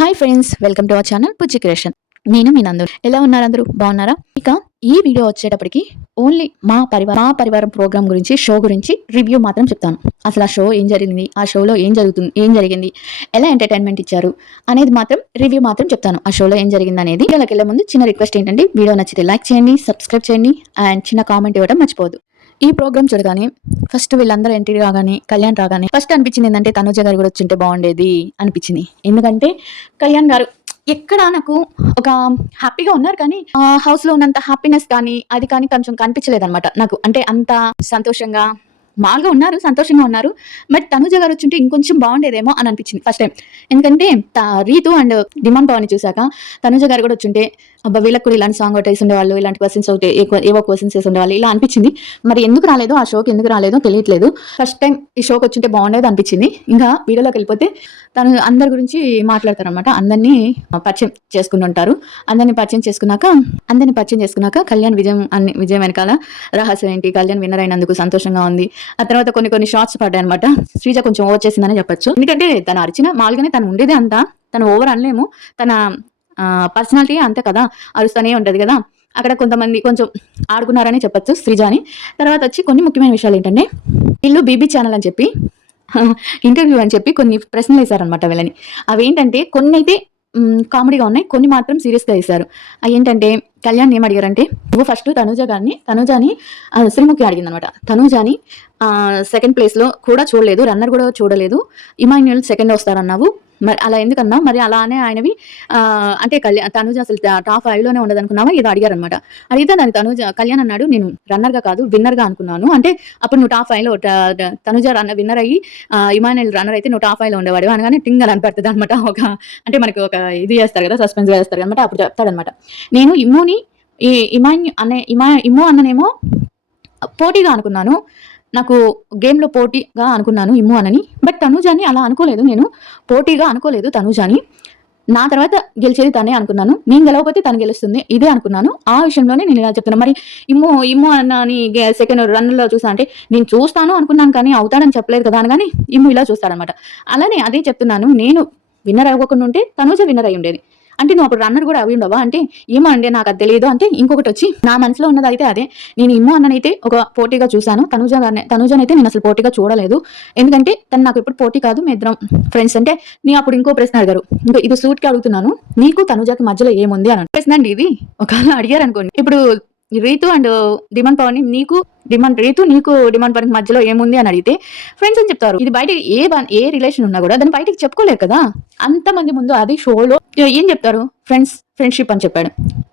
Hi friends, welcome to our channel Pujji creation. నేను మీ నందు. ఎలా ఉన్నారు? అందరూ బాగున్నారా? ఇక ఈ వీడియో వచ్చేటప్పటికి ఓన్లీ మా పరివారం ప్రోగ్రామ్ గురించి, షో గురించి రివ్యూ మాత్రం చెప్తాను. అసలు ఆ షో ఏం జరిగింది, ఆ షోలో ఏం జరిగింది, ఎలా ఎంటర్టైన్మెంట్ ఇచ్చారు అనేది మాత్రం రివ్యూ మాత్రం చెప్తాను. ఆ షోలో ఏం జరిగింది అనేది. వీడియోలోకి వెళ్ళే ముందు చిన్న రిక్వెస్ట్ ఏంటంటే, వీడియో నచ్చితే లైక్ చేయండి, సబ్స్క్రైబ్ చేయండి అండ్ చిన్న కామెంట్ ఇవ్వడం మర్చిపోవద్దు. ఈ ప్రోగ్రామ్ చూడగానే ఫస్ట్ వీళ్ళందరూ ఎంట్రీ రాగానే, కళ్యాణ్ రాగానే ఫస్ట్ అనిపించింది ఏంటంటే తనుజ గారు కూడా వచ్చింటే బాగుండేది అనిపించింది. ఎందుకంటే కళ్యాణ్ గారు ఎక్కడ నాకు ఒక హ్యాపీగా ఉన్నారు, కానీ ఆ హౌస్ లో ఉన్నంత హ్యాపీనెస్ కానీ అది కానీ కొంచెం కనిపించలేదు అనమాట నాకు. అంటే అంత సంతోషంగా మామూలుగా ఉన్నారు, సంతోషంగా ఉన్నారు. బట్ తనుజ గారు వచ్చింటే ఇంకొంచెం బాగుండేదేమో అని అనిపించింది ఫస్ట్ టైం. ఎందుకంటే రీతు అండ్ డిమాండ్ పవన్ చూసాక తనుజ గారు కూడా వచ్చింటే అబ్బా వీళ్ళకి కూడా ఇలాంటి సాంగ్ ఒకటి వేసి ఉండేవాళ్ళు, ఇలాంటి క్వశ్చన్స్ ఒకటి ఏవో క్వశ్చన్స్ వేసి ఉండేవాళ్ళు ఇలా అనిపించింది. మరి ఎందుకు రాలేదో, ఆ షోకి ఎందుకు రాలేదో తెలియట్లేదు. ఫస్ట్ టైం ఈ షోకి వచ్చింటే బాగుండేది అనిపించింది. ఇంకా వీడియోలోకి వెళ్ళిపోతే తను అందరి గురించి మాట్లాడతారనమాట. అందరినీ పరిచయం చేసుకుని ఉంటారు. అందరినీ పరిచయం చేసుకున్నాక కళ్యాణ్ విజయం వెనకాల రహస్యం ఏంటి, కళ్యాణ్ విన్నర్ అయినందుకు సంతోషంగా ఉంది. ఆ తర్వాత కొన్ని షార్ట్స్ పడ్డాయి అనమాట. శ్రీజ కొంచెం ఓవర్ చేసిందని చెప్పొచ్చు. ఎందుకంటే తను అరిచిన మామూలుగానే తను ఉండేదే అంతా, తను ఓవర్ అనలేము. తన పర్సనాలిటీ అంతే కదా, అరుస్తూనే ఉంటది కదా. అక్కడ కొంతమంది కొంచెం ఆడుకున్నారని చెప్పొచ్చు శ్రీజాని. తర్వాత వచ్చి కొన్ని ముఖ్యమైన విషయాలు ఏంటంటే, వీళ్ళు బీబీ ఛానల్ అని చెప్పి ఇంటర్వ్యూ అని చెప్పి కొన్ని ప్రశ్నలు వేశారనమాట వీళ్ళని. అవి ఏంటంటే కొన్ని అయితే కామెడీగా ఉన్నాయి, కొన్ని మాత్రం సీరియస్గా వేశారు. అవి ఏంటంటే కళ్యాణ్ ఏం అడిగారంటే, నువ్వు ఫస్ట్ తనుజాని శ్రీముఖి అడిగింది అనమాట. తనుజాని సెకండ్ ప్లేస్లో కూడా చూడలేదు, రన్నర్ కూడా చూడలేదు, ఇమాన్యుయల్ సెకండ్ వస్తారన్నావు, మరి అలా ఎందుకన్నా, మరి అలానే ఆయనవి అంటే తనుజ అసలు టాప్ 5లోనే ఉండదు అనుకున్నావా, ఏదో అడిగారు అనమాట. అడిగితే దాన్ని కళ్యాణ్ అన్నాడు, నేను రన్నర్గా కాదు విన్నర్గా అనుకున్నాను. అంటే అప్పుడు నువ్వు టాప్ 5లో తనుజ విన్నర్ అయ్యి ఇమాన్యుయల్ రన్నర్ అయితే నువ్వు టాప్ 5లో ఉండేవాడు అనగానే టింగ్ అని అనిపెడుతుంది అనమాట. అంటే మనకి ఒక ఇది చేస్తారు కదా, సస్పెన్స్ చేస్తారు అనమాట. అప్పుడు చెప్తాడనమాట, నేను ఇమ్ము అన్ననేమో పోటీగా అనుకున్నాను, నాకు గేమ్లో పోటీగా అనుకున్నాను ఇమ్ము అనని. బట్ తనుజాని అలా అనుకోలేదు, నేను పోటీగా అనుకోలేదు తనుజాని. నా తర్వాత గెలిచేది తనే అనుకున్నాను, నేను గెలవకపోతే తను గెలుస్తుంది ఇదే అనుకున్నాను. ఆ విషయంలోనే నేను ఇలా చెప్తున్నాను. మరి ఇమ్ము అన్నని సెకండ్ రన్లో చూసా అంటే, నేను చూస్తాను అనుకున్నాను కానీ అవుతాడని చెప్పలేదు కదా అనగానే ఇమ్ము ఇలా చూస్తాడనమాట. అలానే అదే చెప్తున్నాను, నేను విన్నర్ అవ్వకుండా ఉంటే తనుజ విన్నర్ అయి ఉండేది. అంటే నువ్వు అప్పుడు రన్నర్ కూడా అవి ఉండవా అంటే, ఏమో అండి నాకు అది తెలియదు అంటే. ఇంకొకటి వచ్చి నా మనసులో ఉన్నది అయితే అదే, నేను ఇమ్ము అన్ననైతే ఒక పోటీగా చూశాను, తనుజనైతే నేను అసలు పోటీగా చూడలేదు. ఎందుకంటే తను నాకు ఇప్పుడు పోటీ కాదు, మీ ఇద్దరం ఫ్రెండ్స్. అంటే నీ అప్పుడు ఇంకో ప్రశ్న అడిగారు, ఇంకా ఇది సూట్కి అడుగుతున్నాను, నీకు తనుజకి మధ్యలో ఏముంది అని ప్రశ్న అండి ఇది. ఒకవేళ అడిగారు అనుకోండి, ఇప్పుడు రీతు అండ్ డిమాండ్ పవన్ నీకు డిమాండ్ పవన్ మధ్యలో ఏముంది అని అడిగితే ఫ్రెండ్స్ అని చెప్తారు. ఇది బయట ఏ రిలేషన్ ఉన్నా కూడా దాన్ని బయటకి చెప్పుకోలేరు కదా, అంతమంది ముందు. అది షోలో ఏం చెప్తారు, ఫ్రెండ్షిప్ అని చెప్పాడు,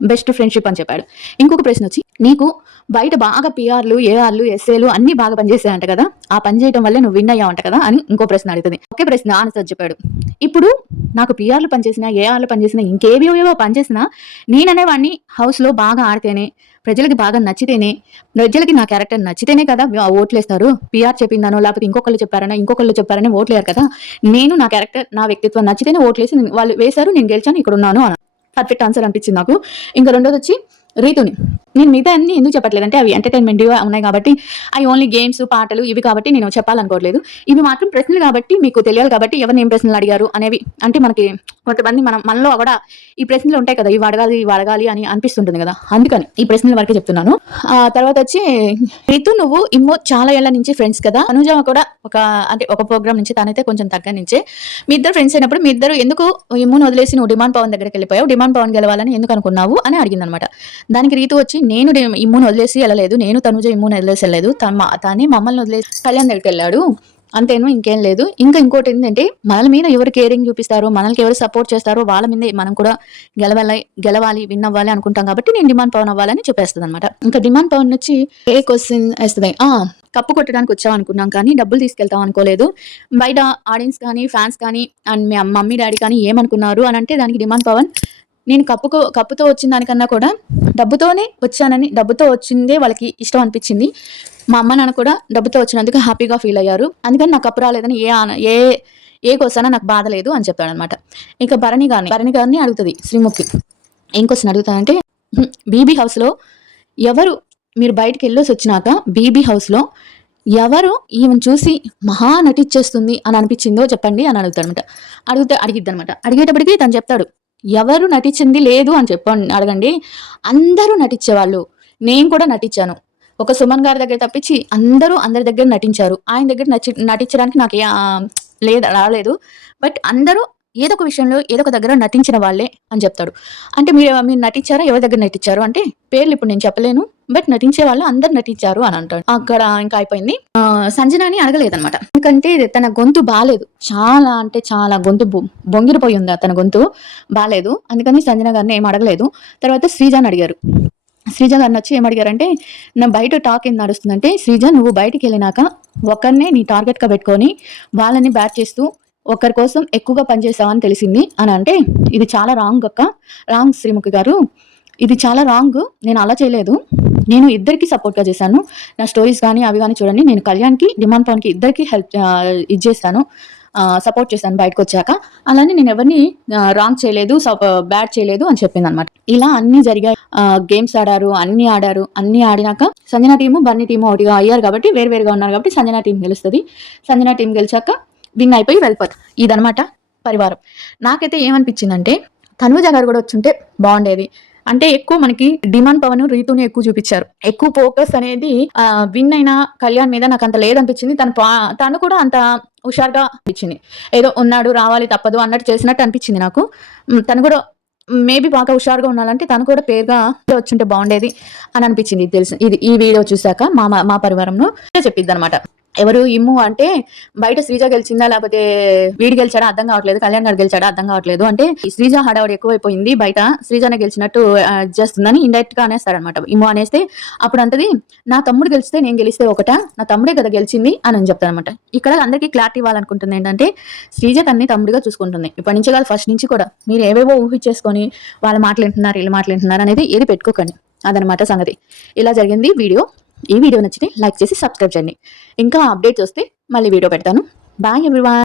బెస్ట్ ఫ్రెండ్షిప్ అని చెప్పాడు. ఇంకొక ప్రశ్న వచ్చి, నీకు బయట బాగా పిఆర్లు, ఏఆర్లు, ఎస్ఏలు అన్ని బాగా పనిచేసాయంట కదా, ఆ పని చేయడం వల్లే నువ్వు విన్ అయ్యావంట కదా అని ఇంకో ప్రశ్న అడుగుతుంది. ఒకే ప్రశ్న ఆన్సర్ చెప్పాడు. ఇప్పుడు నాకు పిఆర్లు పనిచేసినా, ఏఆర్లు పనిచేసినా, ఇంకేవేవో పనిచేసినా నేననేవాడిని హౌస్లో బాగా ఆడితేనే, ప్రజలకి బాగా నచ్చితేనే, ప్రజలకి నా క్యారెక్టర్ నచ్చితేనే కదా ఓట్లేస్తారు. పిఆర్ చెప్పిందానో లేకపోతే ఇంకొకళ్ళు చెప్పారని ఓట్లేరు కదా. నేను నా క్యారెక్టర్, నా వ్యక్తిత్వం నచ్చితేనే ఓట్లేసి వాళ్ళు వేశారు, నేను గెలిచాను, ఇక్కడ ఉన్నాను అని పర్ఫెక్ట్ ఆన్సర్ అనిపించింది నాకు. ఇంకా రెండోది వచ్చి రీతుని, నేను మిగతా అన్ని ఎందుకు చెప్పట్లేదంటే అవి ఎంటర్టైన్మెంట్ ఉన్నాయి కాబట్టి, అవి ఓన్లీ గేమ్స్, పాటలు ఇవి కాబట్టి నేను చెప్పాలనుకోవట్లేదు. ఇవి మాత్రం ప్రశ్నలు కాబట్టి మీకు తెలియాలి కాబట్టి ఎవరిని ఏం ప్రశ్నలు అడిగారు అనేవి. అంటే మనకి కొంతమంది మనలో కూడా ఈ ప్రశ్నలు ఉంటాయి కదా, ఇవి అడగాలి అని అనిపిస్తుంటుంది కదా, అందుకని ఈ ప్రశ్నల వరకే చెప్తున్నాను. ఆ తర్వాత వచ్చి రీతు, నువ్వు ఇమ్ము చాలా ఏళ్ల నుంచి ఫ్రెండ్స్ కదా, అనుజ కూడా ఒక ప్రోగ్రామ్ నుంచి, తనైతే కొంచెం తగ్గ నుంచే. మీ ఇద్దరు ఫ్రెండ్స్ అయినప్పుడు మీ ఇద్దరు ఎందుకు ఇమ్మును వదిలేసి నువ్వు డిమాండ్ పవన్ దగ్గరికి వెళ్ళిపోయావు, డిమాండ్ పవన్ గెలవాలని ఎందుకు అనుకున్నావు అని అడిగిందనమాట. దానికి రీతు వచ్చి, నేను ఇమ్మును వదిలేసి వెళ్ళలేదు, నేను తనుజ ఇమ్మును వదిలేసి వెళ్ళలేదు, తానే మమ్మల్ని వదిలేసి కళ్యాణ్ దగ్గరికి వెళ్ళాడు అంతేను, ఇంకేం లేదు. ఇంకోటి ఏంటంటే, మనల మీద ఎవరు కేరింగ్ చూపిస్తారో, మనల్ని ఎవరు సపోర్ట్ చేస్తారో వాళ్ళ మీద మనం కూడా గెలవాలి విన్ అవ్వాలి అనుకుంటాం కాబట్టి నేను డిమాండ్ పవన్ అవ్వాలని చెప్పేస్తుంది అనమాట. ఇంకా డిమాండ్ పవన్ వచ్చి ఏ క్వశ్చన్ వేస్తుంది, కప్పు కొట్టడానికి వచ్చాం అనుకున్నాం కానీ డబ్బులు తీసుకెళ్తాం అనుకోలేదు, బయట ఆడియన్స్ కానీ ఫ్యాన్స్ కానీ అండ్ మీ మమ్మీ డాడీ కానీ ఏమనుకున్నారు అని అంటే, దానికి డిమాండ్ పవన్, నేను కప్పుతో వచ్చిన దానికన్నా కూడా డబ్బుతోనే వచ్చానని, డబ్బుతో వచ్చిందే వాళ్ళకి ఇష్టం అనిపించింది, మా అమ్మ నాన్న కూడా డబ్బుతో వచ్చినందుకు హ్యాపీగా ఫీల్ అయ్యారు, అందుకని నాకు కప్పు రాలేదని ఏ కోసానా నాకు బాధ లేదు అని చెప్పాడు అనమాట. ఇక భరణి గారిని అడుగుతుంది శ్రీముఖి. ఏం క్వశ్చన్ అడుగుతానంటే, బీబీ హౌస్లో ఎవరు, మీరు బయటికి వెళ్ళేసి వచ్చినాక బీబీ హౌస్లో ఎవరు ఈమెను చూసి మహా నటిచ్చేస్తుంది అని అనిపించిందో చెప్పండి అని అడుగుతాడనమాట. అడిగిద్దనమాట. అడిగేటప్పటికి తను చెప్తాడు, ఎవరు నటించింది లేదు అని అడగండి. అందరూ నటించేవాళ్ళు. నేను కూడా నటించాను. ఒక సుమన్ గారి దగ్గర తప్పించి అందరి దగ్గర నటించారు. ఆయన దగ్గర నటించడానికి నాకు రాలేదు. బట్ అందరూ ఏదో ఒక విషయంలో ఏదో ఒక దగ్గర నటించిన వాళ్ళే అని చెప్తాడు. అంటే మీరు నటించారా? ఎవరి దగ్గర నటించారు అంటే పేర్లు ఇప్పుడు నేను చెప్పలేను. బట్ నటించే వాళ్ళు అందరు నటించారు అని అంటాడు. అక్కడ ఇంకా అయిపోయింది. సంజనాని అడగలేదనమాట. ఎందుకంటే తన గొంతు బాలేదు. చాలా అంటే చాలా గొంతు బొంగిరిపోయి ఉంది. తన గొంతు బాలేదు. అందుకని సంజన గారిని ఏం అడగలేదు. తర్వాత శ్రీజాని అడిగారు. శ్రీజ గారిని వచ్చి ఏమడిగారంటే, నా బయట టాక్ ఏం నడుస్తుందంటే, శ్రీజ నువ్వు బయటికి వెళ్ళినాక ఒకరినే నీ టార్గెట్గా పెట్టుకొని వాళ్ళని బ్యాట్ చేస్తూ ఒకరి కోసం ఎక్కువగా పనిచేసావని తెలిసింది అని అంటే, ఇది చాలా రాంగ్ అక్క, రాంగ్ శ్రీముఖి గారు, ఇది చాలా రాంగ్. నేను అలా చేయలేదు. నేను ఇద్దరికి సపోర్ట్గా చేశాను. నా స్టోరీస్ కానీ అవి కానీ చూడండి. నేను కళ్యాణ్కి, డిమాండ్ పవన్కి ఇద్దరికి హెల్ప్ చేశాను, సపోర్ట్ చేశాను బయటకు వచ్చాక. అలానే నేను ఎవరిని రాంగ్ చేయలేదు, బ్యాడ్ చేయలేదు అని చెప్పింది అనమాట. ఇలా అన్ని జరిగాయి. గేమ్స్ ఆడారు, అన్ని ఆడినాక సంజన టీము బన్నీ టీము ఒకటిగా అయ్యారు కాబట్టి వేరువేరుగా ఉన్నారు కాబట్టి సంజన టీం గెలుస్తుంది. సంజన టీం గెలిచాక విన్ అయిపోయి వెళ్ళిపోతారు. ఇదనమాట పరివారం. నాకైతే ఏమనిపించిందంటే తనుజ గారు కూడా వచ్చుంటే బాగుండేది. అంటే ఎక్కువ మనకి డిమాండ్ పవన్ రీతుని ఎక్కువ చూపించారు. ఎక్కువ ఫోకస్ అనేది విన్ అయిన కళ్యాణ్ మీద నాకు అంత లేదనిపించింది. తను కూడా అంత హుషారుగా అనిపించింది. ఏదో ఉన్నాడు రావాలి తప్పదు అన్నట్టు చేసినట్టు అనిపించింది నాకు. తను కూడా మేబీ బాగా హుషారుగా ఉండాలంటే తను కూడా పేరుగా వచ్చుంటే బాగుండేది అని అనిపించింది. ఇది ఈ వీడియో చూసాక మా పరివారంలో చెప్పిద్ది అనమాట. ఎవరు ఇమ్ము అంటే బయట శ్రీజ గెలిచిందా లేకపోతే వీడి గెలిచాడా అర్థం కావట్లేదు, కళ్యాణ్ గారు గెలిచాడా అర్థం కావట్లేదు. అంటే శ్రీజ హడావుడి ఎక్కువైపోయింది, బయట శ్రీజనే గెలిచినట్టు చేస్తుందని ఇండైరెక్ట్ గా అనేస్తాడనమాట. ఇమ్ము అనేస్తే అప్పుడు అంటది, నా తమ్ముడు గెలిస్తే నేను గెలిస్తే ఒకటా, నా తమ్ముడే కదా గెలిచింది అని చెప్తానమాట. ఇక్కడ అందరికీ క్లారిటీ ఇవ్వాలనుకుంటుంది ఏంటంటే శ్రీజ తన్ని తమ్ముడిగా చూసుకుంటుంది. ఇప్పటి నుంచి కాదు, ఫస్ట్ నుంచి కూడా. మీరు ఏవేవో ఊహించేసుకొని వాళ్ళ మాటలు వింటున్నారు వీళ్ళు మాటలు వింటున్నారు అనేది ఏది పెట్టుకోకండి. అదనమాట సంగతి. ఇలా జరిగింది వీడియో. ఈ వీడియో నచ్చితే లైక్ చేసి సబ్స్క్రైబ్ చేయండి. ఇంకా అప్డేట్స్ వస్తే మళ్ళీ వీడియో పెడతాను. Bye everyone.